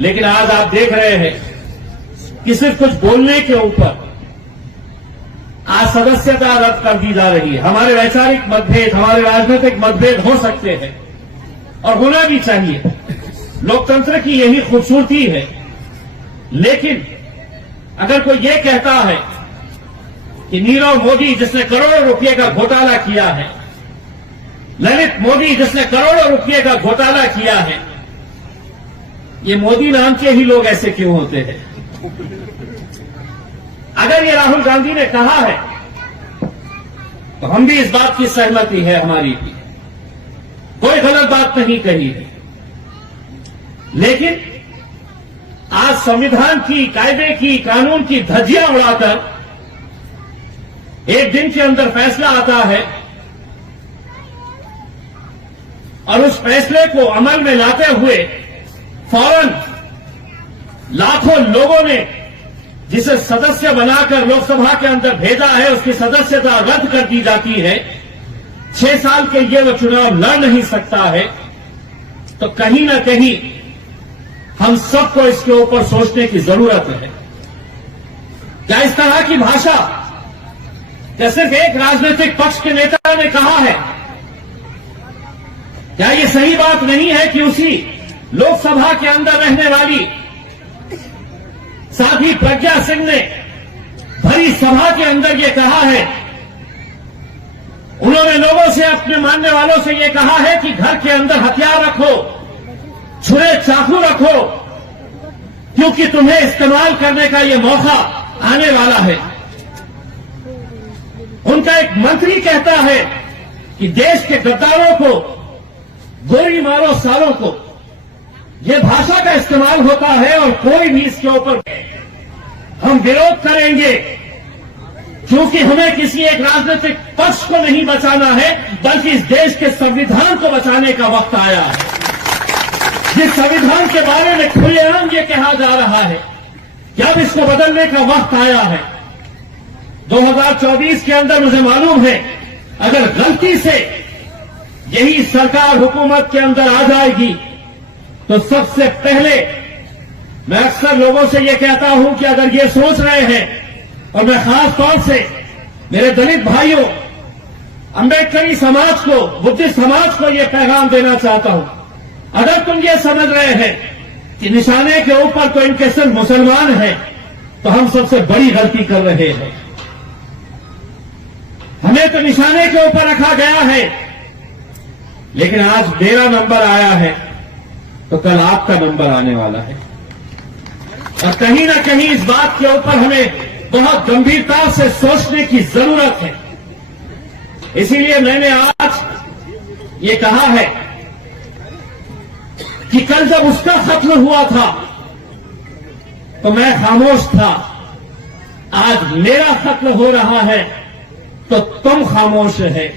लेकिन आज आप देख रहे हैं कि सिर्फ कुछ बोलने के ऊपर आज सदस्यता रद्द कर दी जा रही है। हमारे वैचारिक मतभेद, हमारे राजनीतिक मतभेद हो सकते हैं और होना भी चाहिए, लोकतंत्र की यही खूबसूरती है। लेकिन अगर कोई ये कहता है कि नीरव मोदी जिसने करोड़ों रुपए का घोटाला किया है, ललित मोदी जिसने करोड़ों रुपए का घोटाला किया है, ये मोदी नाम के ही लोग ऐसे क्यों होते हैं? अगर ये राहुल गांधी ने कहा है तो हम भी इस बात की सहमति है हमारी भी, कोई गलत बात नहीं कही है। लेकिन आज संविधान की, कायदे की, कानून की धज्जियां उड़ाकर एक दिन के अंदर फैसला आता है और उस फैसले को अमल में लाते हुए फौरन लाखों लोगों ने जिसे सदस्य बनाकर लोकसभा के अंदर भेजा है उसकी सदस्यता रद्द कर दी जाती है। 6 साल के लिए वो चुनाव लड़ नहीं सकता है। तो कहीं ना कहीं हम सबको इसके ऊपर सोचने की जरूरत है। क्या इस तरह की भाषा क्या सिर्फ एक राजनीतिक पक्ष के नेता ने कहा है? क्या ये सही बात नहीं है कि उसी लोकसभा के अंदर रहने वाली साध्वी प्रज्ञा सिंह ने भरी सभा के अंदर ये कहा है, उन्होंने लोगों से, अपने मानने वालों से ये कहा है कि घर के अंदर हथियार रखो, छुरे चाकू रखो, क्योंकि तुम्हें इस्तेमाल करने का ये मौका आने वाला है। उनका एक मंत्री कहता है कि देश के गद्दारों को गोली मारो सालों को, ये भाषा का इस्तेमाल होता है और कोई भी इसके ऊपर हम विरोध करेंगे, क्योंकि हमें किसी एक राजनीतिक पक्ष को नहीं बचाना है, बल्कि इस देश के संविधान को बचाने का वक्त आया है। जिस संविधान के बारे में खुलेआम ये कहा जा रहा है कि अब इसको बदलने का वक्त आया है। 2024 के अंदर मुझे मालूम है अगर गलती से यही सरकार हुकूमत के अंदर आ जाएगी तो सबसे पहले मैं अक्सर लोगों से ये कहता हूं कि अगर ये सोच रहे हैं, और मैं खास तौर से मेरे दलित भाइयों, अंबेडकरी समाज को, बुद्धिस्ट समाज को ये पैगाम देना चाहता हूं, अगर तुम ये समझ रहे हैं कि निशाने के ऊपर तो इनके सिर्फ मुसलमान हैं, तो हम सबसे बड़ी गलती कर रहे हैं। हमें तो निशाने के ऊपर रखा गया है, लेकिन आज मेरा नंबर आया है तो कल आपका नंबर आने वाला है। और कहीं ना कहीं इस बात के ऊपर हमें बहुत गंभीरता से सोचने की जरूरत है। इसीलिए मैंने आज ये कहा है कि कल जब उसका खत्म हुआ था तो मैं खामोश था, आज मेरा खत्म हो रहा है तो तुम खामोश है।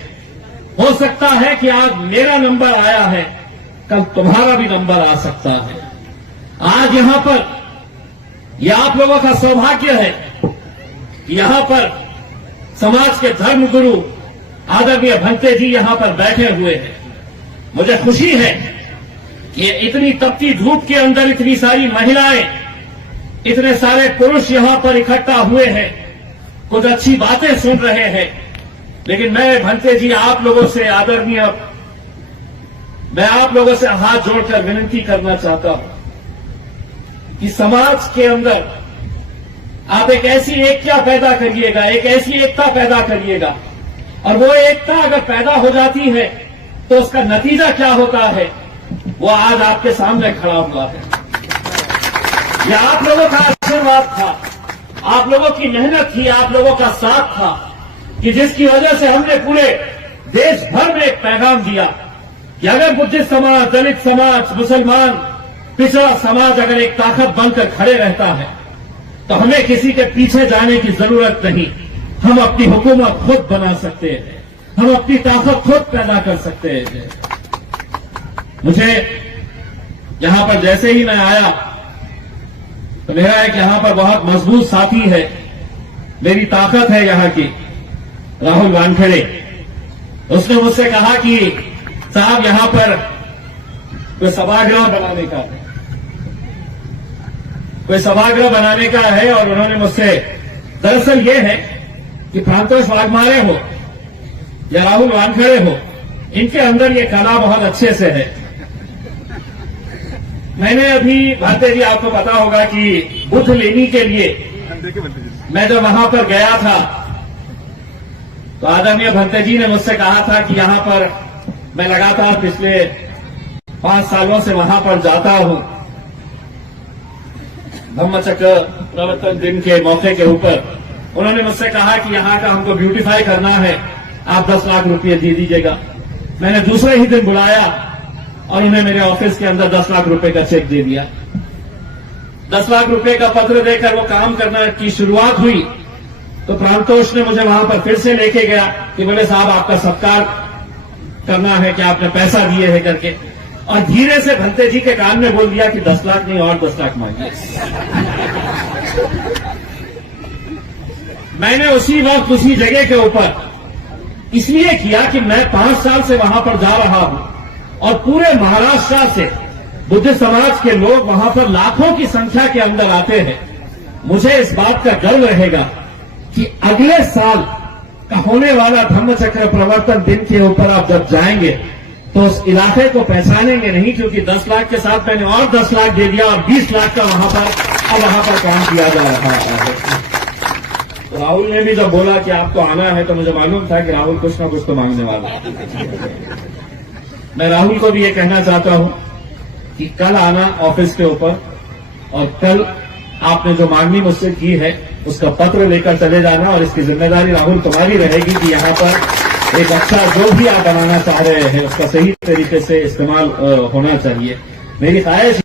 हो सकता है कि आज मेरा नंबर आया है, कल तुम्हारा भी नंबर आ सकता है। आज यहां पर यह आप लोगों का सौभाग्य है कि यहां पर समाज के धर्मगुरु आदरणीय भंते जी यहां पर बैठे हुए हैं। मुझे खुशी है कि इतनी तपती धूप के अंदर इतनी सारी महिलाएं, इतने सारे पुरुष यहां पर इकट्ठा हुए हैं, कुछ अच्छी बातें सुन रहे हैं। लेकिन मैं भंते जी आप लोगों से आदरणीय, मैं आप लोगों से हाथ जोड़कर विनती करना चाहता हूं कि समाज के अंदर आप एक ऐसी एकता पैदा करिएगा, एक ऐसी एकता पैदा करिएगा, और वो एकता अगर पैदा हो जाती है तो उसका नतीजा क्या होता है वो आज आपके सामने खड़ा हुआ है। यह आप लोगों का आशीर्वाद था, आप लोगों की मेहनत थी, आप लोगों का साथ था कि जिसकी वजह से हमने पूरे देश भर में एक पैगाम दिया कि अगर बुद्धिस्ट समाज, दलित समाज, मुसलमान, पिछड़ा समाज अगर एक ताकत बनकर खड़े रहता है तो हमें किसी के पीछे जाने की जरूरत नहीं। हम अपनी हुकूमत खुद बना सकते हैं, हम अपनी ताकत खुद पैदा कर सकते हैं। मुझे यहां पर जैसे ही मैं आया तो मेरा एक यहां पर बहुत मजबूत साथी है, मेरी ताकत है यहां की, राहुल वानखेड़े। उसने मुझसे कहा कि साहब यहां पर कोई सभागृह बनाने का है। कोई सभागृह बनाने का है और उन्होंने मुझसे, दरअसल ये है कि प्रांतोष वाघमारे हो या राहुल वानखड़े हो, इनके अंदर ये कला बहुत अच्छे से है। मैंने अभी भाते जी, आपको पता होगा कि बुद्ध लेनी के लिए मैं जब वहां पर गया था तो आदरणीय भंते जी ने मुझसे कहा था कि यहां पर मैं लगातार पिछले 5 सालों से वहां पर जाता हूं, धम्मचक्र प्रवर्तन दिन के मौके के ऊपर। उन्होंने मुझसे कहा कि यहां का हमको ब्यूटीफाई करना है, आप 10 लाख रुपए दे दीजिएगा। मैंने दूसरे ही दिन बुलाया और उन्हें मेरे ऑफिस के अंदर 10 लाख रुपए का चेक दे दिया। 10 लाख रुपए का पत्र देकर वो काम करना की शुरुआत हुई तो प्रांतोष ने मुझे वहां पर फिर से लेके गया कि बोले साहब आपका सत्कार करना है कि आपने पैसा दिए है करके, और धीरे से भंते जी के कान में बोल दिया कि 10 लाख नहीं और 10 लाख मांगिए। मैंने उसी वक्त उसी जगह के ऊपर इसलिए किया कि मैं 5 साल से वहां पर जा रहा हूं और पूरे महाराष्ट्र से बुद्ध समाज के लोग वहां पर लाखों की संख्या के अंदर आते हैं। मुझे इस बात का गर्व रहेगा कि अगले साल का होने वाला धम्मचक्र प्रवर्तन दिन के ऊपर आप जब जाएंगे तो उस इलाके को पहचानेंगे नहीं, क्योंकि 10 लाख के साथ मैंने और 10 लाख दे दिया और 20 लाख का वहां पर काम किया जा रहा है। तो राहुल ने भी जब बोला कि आपको आना है तो मुझे मालूम था कि राहुल कुछ ना कुछ तो मांगने वाला है। मैं राहुल को भी ये कहना चाहता हूं कि कल आना ऑफिस के ऊपर और कल आपने जो मांगनी मुझसे की है उसका पत्र लेकर चले जाना, और इसकी जिम्मेदारी राहुल तुम्हारी रहेगी कि यहां पर एक अच्छा जो भी आप बनाना चाह रहे हैं उसका सही तरीके से इस्तेमाल होना चाहिए। मेरी ख्वाहिश